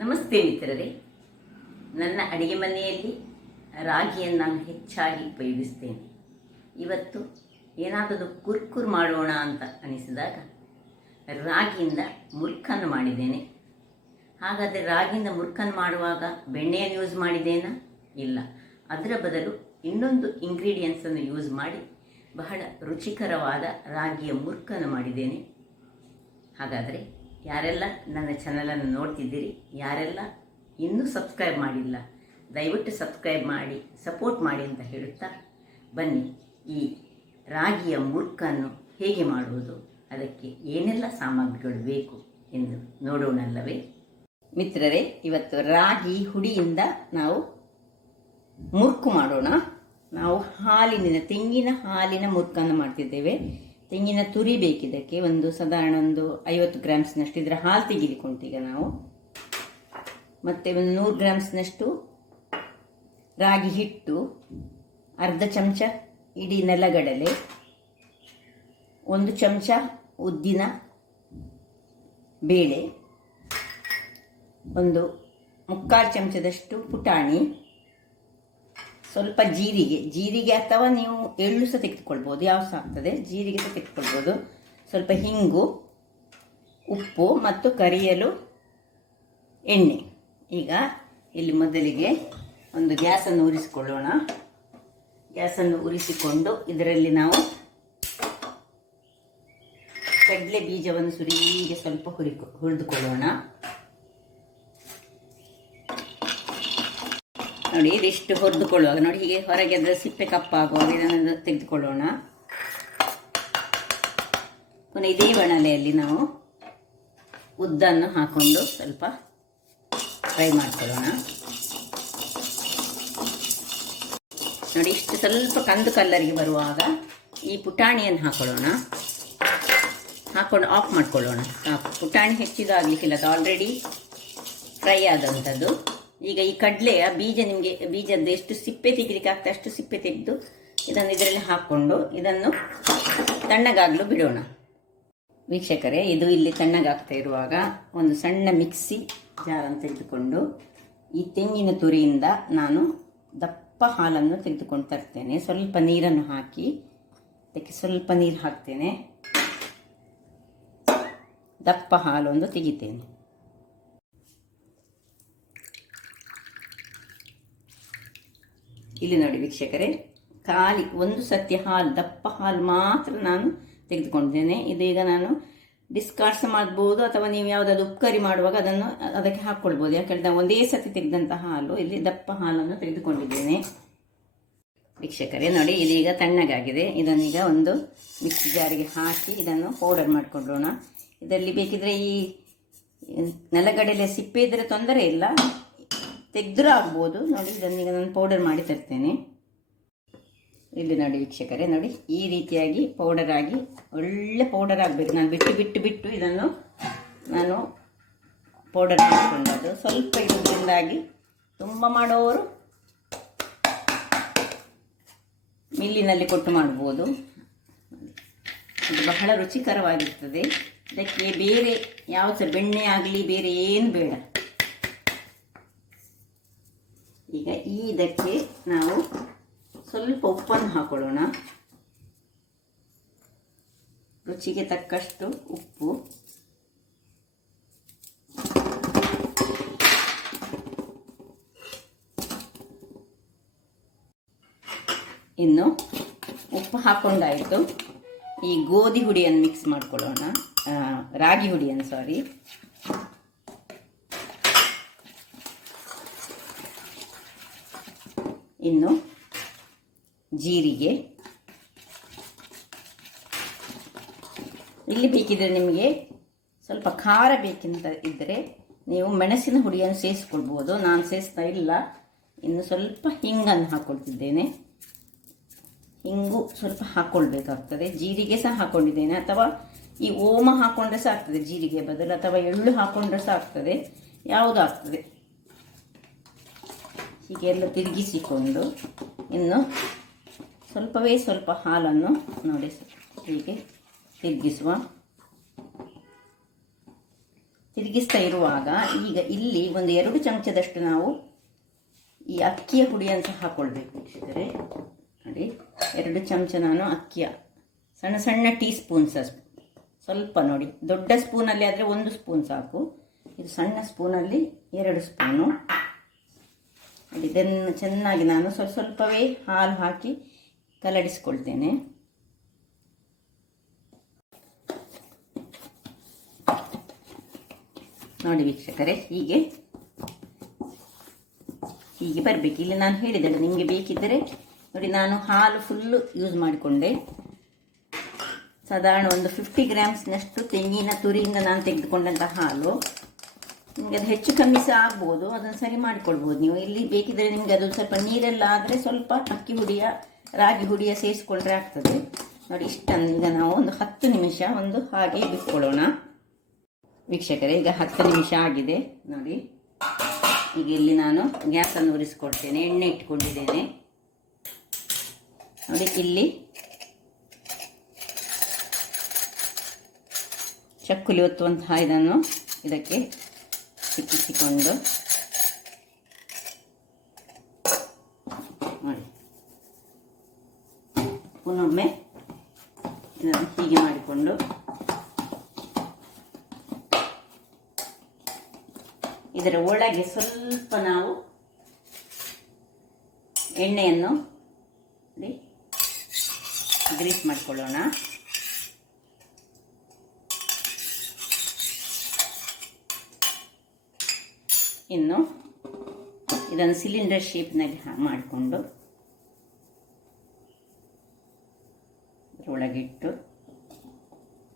ನಮಸ್ತೆ ಮಿತ್ರರೇ. ನನ್ನ ಅಡಿಗೆ ಮನೆಯಲ್ಲಿ ರಾಗಿಯನ್ನು ನಾನು ಹೆಚ್ಚಾಗಿ ಉಪಯೋಗಿಸ್ತೇನೆ. ಇವತ್ತು ಏನಾದರೂ ಕುರ್ಕುರು ಮಾಡೋಣ ಅಂತ ಅನಿಸಿದಾಗ ರಾಗಿಯಿಂದ ಮುರ್ಕನ್ನು ಮಾಡಿದ್ದೇನೆ. ಹಾಗಾದರೆ ರಾಗಿಯಿಂದ ಮುರ್ಕನ್ನು ಮಾಡುವಾಗ ಬೆಣ್ಣೆಯನ್ನು ಯೂಸ್ ಮಾಡಿದ್ದೇನಾ? ಇಲ್ಲ, ಅದರ ಬದಲು ಇನ್ನೊಂದು ಇಂಗ್ರೀಡಿಯೆಂಟ್ಸನ್ನು ಯೂಸ್ ಮಾಡಿ ಬಹಳ ರುಚಿಕರವಾದ ರಾಗಿಯ ಮುರ್ಕನ್ನು ಮಾಡಿದ್ದೇನೆ. ಹಾಗಾದರೆ ಯಾರೆಲ್ಲ ನನ್ನ ಚಾನಲನ್ನು ನೋಡ್ತಿದ್ದೀರಿ, ಯಾರೆಲ್ಲ ಇನ್ನೂ ಸಬ್ಸ್ಕ್ರೈಬ್ ಮಾಡಿಲ್ಲ, ದಯವಿಟ್ಟು ಸಬ್ಸ್ಕ್ರೈಬ್ ಮಾಡಿ ಸಪೋರ್ಟ್ ಮಾಡಿ ಅಂತ ಹೇಳುತ್ತಾ ಬನ್ನಿ ಈ ರಾಗಿಯ ಮುರ್ಕನ್ನು ಹೇಗೆ ಮಾಡುವುದು, ಅದಕ್ಕೆ ಏನೆಲ್ಲ ಸಾಮಗ್ರಿಗಳು ಬೇಕು ಎಂದು ನೋಡೋಣಲ್ಲವೇ ಮಿತ್ರರೇ. ಇವತ್ತು ರಾಗಿ ಹುಡಿಯಿಂದ ನಾವು ಮುರ್ಕು ಮಾಡೋಣ. ನಾವು ತೆಂಗಿನ ಹಾಲಿನ ಮುರ್ಕನ್ನು ಮಾಡ್ತಿದ್ದೇವೆ. ತೆಂಗಿನ ತುರಿ ಬೇಕಿದ್ದಕ್ಕೆ ಸಾಧಾರಣ 50 ಗ್ರಾಮ್ಸ್ನಷ್ಟು ಇದರ ಹಾಲು ತೆಗಿಲಿಕ್ಕುಂಟು ಈಗ ನಾವು. ಮತ್ತು 100 ಗ್ರಾಮ್ಸ್ನಷ್ಟು ರಾಗಿ ಹಿಟ್ಟು, ಅರ್ಧ ಚಮಚ ಇಡೀ ನೆಲಗಡಲೆ, 1 ಚಮಚ ಉದ್ದಿನ ಬೇಳೆ, 1/4 ಚಮಚದಷ್ಟು ಪುಟಾಣಿ, ಸ್ವಲ್ಪ ಜೀರಿಗೆ ಅಥವಾ ನೀವು ಎಳ್ಳು ಸಹ ತೆಗೆದುಕೊಳ್ಬೋದು, ಯಾವ ಸಹ ಆಗ್ತದೆ, ಜೀರಿಗೆ ಸಹ ತೆಗೆದುಕೊಳ್ಬೋದು, ಸ್ವಲ್ಪ ಹಿಂಗು, ಉಪ್ಪು ಮತ್ತು ಕರಿಯಲು ಎಣ್ಣೆ. ಈಗ ಇಲ್ಲಿ ಮೊದಲಿಗೆ ಗ್ಯಾಸನ್ನು ಉರಿಸಿಕೊಳ್ಳೋಣ. ಗ್ಯಾಸನ್ನು ಉರಿಸಿಕೊಂಡು ಇದರಲ್ಲಿ ನಾವು ಕಡಲೆ ಬೀಜವನ್ನು ಸುರಿಗೆ ಸ್ವಲ್ಪ ಹುರಿದುಕೊಳ್ಳೋಣ. ನೋಡಿ, ಇದಿಷ್ಟು ಹುರಿದುಕೊಳ್ಳುವಾಗ ನೋಡಿ ಹೀಗೆ ಹೊರಗೆ ಅದರ ಸಿಪ್ಪೆ ಕಪ್ಪಾಗುವಾಗ ಇದನ್ನು ತೆಗೆದುಕೊಳ್ಳೋಣ. ಪುನಃ ಇದೇ ಬಾಣಲೆಯಲ್ಲಿ ನಾವು ಉದ್ದನ್ನು ಹಾಕೊಂಡು ಸ್ವಲ್ಪ ಫ್ರೈ ಮಾಡ್ಕೊಳ್ಳೋಣ. ನೋಡಿ, ಇಷ್ಟು ಸ್ವಲ್ಪ ಕಂದು ಕಲ್ಲರಿಗೆ ಬರುವಾಗ ಈ ಪುಟಾಣಿಯನ್ನು ಹಾಕೊಳ್ಳೋಣ. ಹಾಕೊಂಡು ಆಫ್ ಮಾಡ್ಕೊಳ್ಳೋಣ. ಸಾಕು, ಪುಟಾಣಿ ಹೆಚ್ಚಿದಾಗಲಿಕ್ಕಿಲ್ಲ, ಅದು ಆಲ್ರೆಡಿ ಫ್ರೈ ಆದಂಥದ್ದು. ಈಗ ಈ ಕಡಲೆಯ ಬೀಜದ ಎಷ್ಟು ಸಿಪ್ಪೆ ತೆಗಿಲಿಕ್ಕೆ ಆಗ್ತದೆ ಅಷ್ಟು ಸಿಪ್ಪೆ ತೆಗೆದು ಇದನ್ನು ಇದರಲ್ಲಿ ಹಾಕ್ಕೊಂಡು ಇದನ್ನು ತಣ್ಣಗಾಗಲು ಬಿಡೋಣ. ವೀಕ್ಷಕರೇ, ಇದು ಇಲ್ಲಿ ತಣ್ಣಗಾಗ್ತಾ ಇರುವಾಗ ಒಂದು ಸಣ್ಣ ಮಿಕ್ಸಿ ಜಾರನ್ನು ತೆಗೆದುಕೊಂಡು ಈ ತೆಂಗಿನ ತುರಿಯಿಂದ ನಾನು ದಪ್ಪ ಹಾಲನ್ನು ತೆಗೆದುಕೊಂಡು ತರ್ತೇನೆ. ಸ್ವಲ್ಪ ನೀರನ್ನು ಹಾಕಿ ಅದಕ್ಕೆ ಸ್ವಲ್ಪ ನೀರು ಹಾಕ್ತೇನೆ. ದಪ್ಪ ಹಾಲೊಂದು ತೆಗಿತೇನೆ. ಇಲ್ಲಿ ನೋಡಿ ವೀಕ್ಷಕರೇ, ಖಾಲಿ ಒಂದು ಸತ್ಯ ಹಾಲು, ದಪ್ಪ ಹಾಲು ಮಾತ್ರ ನಾನು ತೆಗೆದುಕೊಂಡಿದ್ದೇನೆ. ಇದೀಗ ನಾನು ಡಿಸ್ಕಾರ್ಡ್ಸ್ ಮಾಡ್ಬೋದು ಅಥವಾ ನೀವು ಯಾವುದಾದ್ರು ಉಪ್ಕರಿ ಮಾಡುವಾಗ ಅದಕ್ಕೆ ಹಾಕ್ಕೊಳ್ಬೋದು. ಯಾಕೆಂದರೆ ಒಂದೇ ಸತಿ ತೆಗೆದಂತಹ ಹಾಲು, ಇಲ್ಲಿ ದಪ್ಪ ಹಾಲನ್ನು ತೆಗೆದುಕೊಂಡಿದ್ದೇನೆ. ವೀಕ್ಷಕರೇ ನೋಡಿ, ಇದೀಗ ತಣ್ಣಗಾಗಿದೆ. ಇದನ್ನೀಗ ಒಂದು ಮಿಕ್ಸಿ ಜಾರಿಗೆ ಹಾಕಿ ಇದನ್ನು ಪೌಡರ್ ಮಾಡಿಕೊಳ್ಳೋಣ. ಇದರಲ್ಲಿ ಬೇಕಿದ್ರೆ ಈ ನೆಲಗಡಲೆ ಸಿಪ್ಪೆ ಇದ್ದರೆ ತೊಂದರೆ ಇಲ್ಲ, ತೆಗೆದ್ರೂ ಆಗ್ಬೋದು. ನೋಡಿ, ಇದನ್ನೀಗ ನಾನು ಪೌಡರ್ ಮಾಡಿ ತರ್ತೇನೆ. ಇಲ್ಲಿ ನೋಡಿ ವೀಕ್ಷಕರೇ, ನೋಡಿ ಈ ರೀತಿಯಾಗಿ ಪೌಡರ್ ಆಗಿ ಒಳ್ಳೆ ಪೌಡರ್ ಆಗಬೇಕು. ನಾನು ಬಿಟ್ಟು ಇದನ್ನು ನಾನು ಪೌಡರ್ ಮಾಡಿಕೊಂಡದ್ದು. ಸ್ವಲ್ಪ ಇದರಿಂದಾಗಿ ತುಂಬ ಮಾಡೋರು ಮಿಲ್ಲಿನಲ್ಲಿ ಕೊಟ್ಟು ಮಾಡ್ಬೋದು. ಇದು ಬಹಳ ರುಚಿಕರವಾಗಿರ್ತದೆ. ಇದಕ್ಕೆ ಬೇರೆ ಯಾವ ಸಹ ಬೆಣ್ಣೆ ಆಗಲಿ ಬೇರೆ ಏನು ಬೇಡ. ಈಗ ಇದಕ್ಕೆ ನಾವು ಸ್ವಲ್ಪ ಉಪ್ಪನ್ನು ಹಾಕೊಳ್ಳೋಣ. ರುಚಿಗೆ ತಕ್ಕಷ್ಟು ಉಪ್ಪು, ಇನ್ನು ಉಪ್ಪು ಹಾಕೊಂಡಾಯಿತು. ಈ ಗೋಧಿ ಹುಡಿಯನ್ನು ಮಿಕ್ಸ್ ಮಾಡ್ಕೊಳ್ಳೋಣ, ರಾಗಿ ಹುಡಿಯನ್ನು ಸಾರಿ. ಇನ್ನು ಜೀರಿಗೆ, ಇಲ್ಲಿ ಬೇಕಿದ್ರೆ ನಿಮಗೆ ಸ್ವಲ್ಪ ಖಾರ ಬೇಕಂತ ಇದ್ದರೆ ನೀವು ಮೆಣಸಿನ ಹುಡಿಯನ್ನು ಸೇರಿಸ್ಕೊಳ್ಬೋದು. ನಾನು ಸೇರಿಸ್ತಾ ಇಲ್ಲ. ಇನ್ನು ಸ್ವಲ್ಪ ಹಿಂಗನ್ನು ಹಾಕ್ಕೊಳ್ತಿದ್ದೇನೆ. ಹಿಂಗು ಸ್ವಲ್ಪ ಹಾಕ್ಕೊಳ್ಬೇಕಾಗ್ತದೆ. ಜೀರಿಗೆ ಸಹ ಹಾಕ್ಕೊಂಡಿದ್ದೇನೆ, ಅಥವಾ ಈ ಓಮ ಹಾಕ್ಕೊಂಡ್ರೆ ಸಹ ಆಗ್ತದೆ ಜೀರಿಗೆ ಬದಲು, ಅಥವಾ ಎಳ್ಳು ಹಾಕ್ಕೊಂಡ್ರೆ ಸಹ ಆಗ್ತದೆ, ಯಾವುದು ಆಗ್ತದೆ. ಹೀಗೆಲ್ಲ ತಿರುಗಿಸಿಕೊಂಡು ಇನ್ನು ಸ್ವಲ್ಪ ಹಾಲನ್ನು ನೋಡಿ ಹೀಗೆ ತಿರುಗಿಸುವ. ತಿರುಗಿಸ್ತಾ ಇರುವಾಗ ಈಗ ಇಲ್ಲಿ ಒಂದು 2 ಚಮಚದಷ್ಟು ನಾವು ಈ ಅಕ್ಕಿಯ ಪುಡಿಯನ್ನು ಸಹ ಹಾಕ್ಕೊಳ್ಬೇಕು ವೀಕ್ಷಕರೇ. ನೋಡಿ 2 ಚಮಚ ನಾನು ಅಕ್ಕಿಯ ಸಣ್ಣ ಸಣ್ಣ ಟೀ ಸ್ಪೂನ್ಸ್ ಸ್ವಲ್ಪ ನೋಡಿ, ದೊಡ್ಡ ಸ್ಪೂನಲ್ಲಿ ಆದರೆ 1 ಸ್ಪೂನ್ ಸಾಕು, ಇದು ಸಣ್ಣ ಸ್ಪೂನಲ್ಲಿ 2 ಸ್ಪೂನು. ಇದನ್ನು ಚೆನ್ನಾಗಿ ನಾನು ಸ್ವಲ್ಪವೇ ಹಾಲು ಹಾಕಿ ಕಲಡಿಸ್ಕೊಳ್ತೇನೆ. ನೋಡಿ ವೀಕ್ಷಕರೇ, ಹೀಗೆ ಬರಬೇಕು. ಇಲ್ಲಿ ನಾನು ಹೇಳಿದ್ದೇನೆ ನಿಮಗೆ ಬೇಕಿದ್ದರೆ ನೋಡಿ, ನಾನು ಹಾಲು ಫುಲ್ಲು ಯೂಸ್ ಮಾಡಿಕೊಂಡೆ. ಸಾಧಾರಣ ಒಂದು 50 ಗ್ರಾಮ್ಸ್ನಷ್ಟು ತೆಂಗಿನ ತುರಿಯಿಂದ ನಾನು ತೆಗೆದುಕೊಂಡಂಥ ಹಾಲು. ನಿಮಗೆ ಅದು ಹೆಚ್ಚು ಕಮ್ಮಿ ಸಹ ಆಗ್ಬೋದು, ಅದನ್ನು ಸರಿ ಮಾಡಿಕೊಳ್ಬೋದು ನೀವು. ಇಲ್ಲಿ ಬೇಕಿದ್ದರೆ ನಿಮಗೆ ಅದು ಸ್ವಲ್ಪ ನೀರೆಲ್ಲ ಆದರೆ ಸ್ವಲ್ಪ ಅಕ್ಕಿ ಹುಡಿಯ ರಾಗಿ ಹುಡಿಯ ಸೇರಿಸ್ಕೊಂಡ್ರೆ ಆಗ್ತದೆ. ನೋಡಿ ಇಷ್ಟನ್ನು ಈಗ ನಾವು ಒಂದು 10 ನಿಮಿಷ ಒಂದು ಹಾಗೆ ಬಿಟ್ಕೊಳ್ಳೋಣ ವೀಕ್ಷಕರೇ. ಈಗ 10 ನಿಮಿಷ ಆಗಿದೆ ನೋಡಿ. ಈಗ ಇಲ್ಲಿ ನಾನು ಗ್ಯಾಸನ್ನು ಉರಿಸ್ಕೊಳ್ತೇನೆ, ಎಣ್ಣೆ ಇಟ್ಕೊಂಡಿದ್ದೇನೆ ನೋಡಿ. ಇಲ್ಲಿ ಚಕ್ಕುಲಿ ಒತ್ತುವಂತಹ ಇದನ್ನು ಇದಕ್ಕೆ ಸಿಕ್ಕಿಸಿಕೊಂಡು ನೋಡಿ, ಪುನೊಮ್ಮೆ ಇದನ್ನು ಹೀಗೆ ಮಾಡಿಕೊಂಡು ಇದರ ಒಳಗೆ ಸ್ವಲ್ಪ ನಾವು ಎಣ್ಣೆಯನ್ನು ಗ್ರೀಸ್ ಮಾಡಿಕೊಳ್ಳೋಣ. ಇನ್ನು ಇದನ್ನು ಸಿಲಿಂಡರ್ ಶೇಪ್ನಲ್ಲಿ ಮಾಡಿಕೊಂಡು ಒಳಗಿಟ್ಟು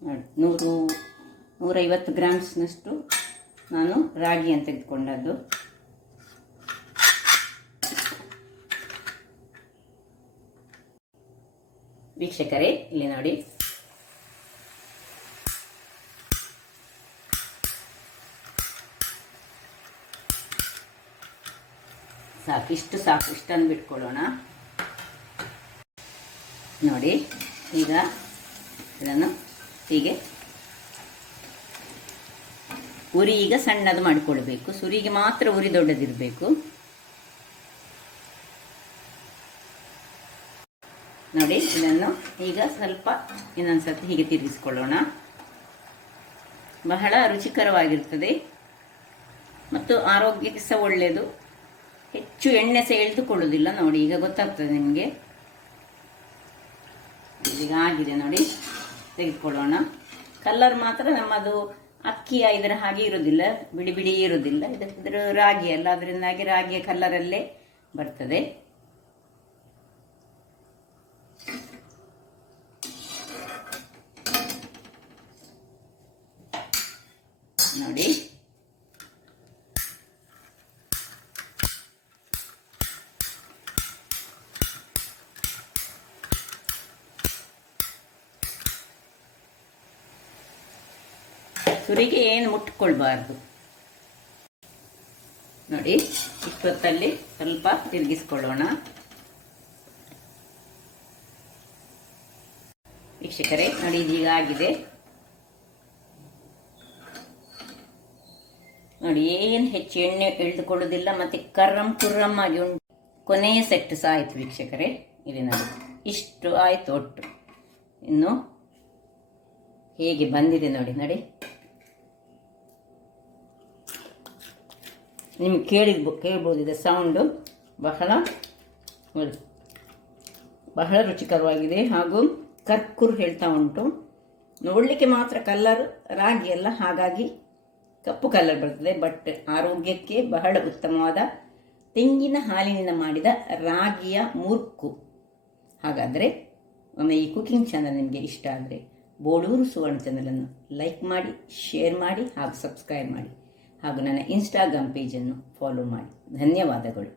150 ಗ್ರಾಮ್ಸ್ನಷ್ಟು ನಾನು ರಾಗಿಯನ್ನು ತೆಗೆದುಕೊಂಡದ್ದು. ವೀಕ್ಷಕರೇ ಇಲ್ಲಿ ನೋಡಿ, ಸಾಕು, ಇಷ್ಟನ್ನು ಬಿಟ್ಕೊಳ್ಳೋಣ ನೋಡಿ. ಈಗ ಇದನ್ನು ಹೀಗೆ ಉರಿ ಈಗ ಸಣ್ಣದು ಮಾಡಿಕೊಳ್ಬೇಕು. ಸುರಿಗೆ ಮಾತ್ರ ಉರಿ ದೊಡ್ಡದಿರಬೇಕು ನೋಡಿ. ಇದನ್ನು ಈಗ ಸ್ವಲ್ಪ ಇನ್ನೊಂದು ಸರ್ತಿ ಹೀಗೆ ತಿರುಗಿಸ್ಕೊಳ್ಳೋಣ. ಬಹಳ ರುಚಿಕರವಾಗಿರ್ತದೆ ಮತ್ತು ಆರೋಗ್ಯಕ್ಕೆ ಸಹ ಒಳ್ಳೆಯದು. ಹೆಚ್ಚು ಎಣ್ಣೆ ಸಹ ಎಳೆದುಕೊಳ್ಳುವುದಿಲ್ಲ ನೋಡಿ. ಈಗ ಗೊತ್ತಾಗ್ತದೆ ನಿಮಗೆ. ಈಗ ಆಗಿದೆ ನೋಡಿ, ತೆಗೆದುಕೊಳ್ಳೋಣ. ಕಲರ್ ಮಾತ್ರ ನಮ್ಮದು ಅಕ್ಕಿಯ ಇದರ ಹಾಗೆ ಇರುವುದಿಲ್ಲ, ಬಿಡಿ ಬಿಡಿ ಇರುವುದಿಲ್ಲ. ಇದರ ರಾಗಿ ಅಲ್ಲ, ಅದರಿಂದಾಗಿ ರಾಗಿಯ ಕಲ್ಲರಲ್ಲೇ ಬರ್ತದೆ ನೋಡಿ. ಸುರಿಗೆ ಏನು ಮುಟ್ಕೊಳ್ಬಾರ್ದು ನೋಡಿ. ಇಷ್ಟೊತ್ತಲ್ಲಿ ಸ್ವಲ್ಪ ತಿರುಗಿಸ್ಕೊಳ್ಳೋಣ ವೀಕ್ಷಕರೇ. ನೋಡಿ ಇದೀಗ ಆಗಿದೆ ನೋಡಿ. ಏನು ಹೆಚ್ಚು ಎಣ್ಣೆ ಎಳೆದುಕೊಳ್ಳುವುದಿಲ್ಲ ಮತ್ತೆ ಕುರ್ರಮ್ ಆಗಿ ಉಂಟು. ಕೊನೆಯ ಸೆಟ್ ಸಹ ಆಯ್ತು ವೀಕ್ಷಕರೇ. ಇಲ್ಲಿ ನೋಡಿ ಇಷ್ಟು ಆಯ್ತು ಒಟ್ಟು. ಇನ್ನು ಹೇಗೆ ಬಂದಿದೆ ನೋಡಿ. ನಿಮ್ಗೆ ಕೇಳ್ಬೋದು ಇದೆ ಸೌಂಡು. ಬಹಳ ರುಚಿಕರವಾಗಿದೆ ಹಾಗೂ ಕರ್ಕುರು ಹೇಳ್ತಾ ಉಂಟು. ನೋಡಲಿಕ್ಕೆ ಮಾತ್ರ ಕಲ್ಲರ್ ರಾಗಿ ಅಲ್ಲ, ಹಾಗಾಗಿ ಕಪ್ಪು ಕಲರ್ ಬರ್ತದೆ. ಬಟ್ ಆರೋಗ್ಯಕ್ಕೆ ಬಹಳ ಉತ್ತಮವಾದ ತೆಂಗಿನ ಹಾಲಿನಿಂದ ಮಾಡಿದ ರಾಗಿಯ ಮುರ್ಕು. ಹಾಗಾದರೆ ಒಮ್ಮೆ ಈ ಕುಕಿಂಗ್ ಚಾನಲ್ ನಿಮಗೆ ಇಷ್ಟ ಆದರೆ ಬೋಳೂರು ಸುವರ್ಣ ಚಾನಲನ್ನು ಲೈಕ್ ಮಾಡಿ, ಶೇರ್ ಮಾಡಿ ಹಾಗೂ ಸಬ್ಸ್ಕ್ರೈಬ್ ಮಾಡಿ ಹಾಗೂ ನನ್ನ ಇನ್ಸ್ಟಾಗ್ರಾಮ್ ಪೇಜನ್ನು ಫಾಲೋ ಮಾಡಿ. ಧನ್ಯವಾದಗಳು.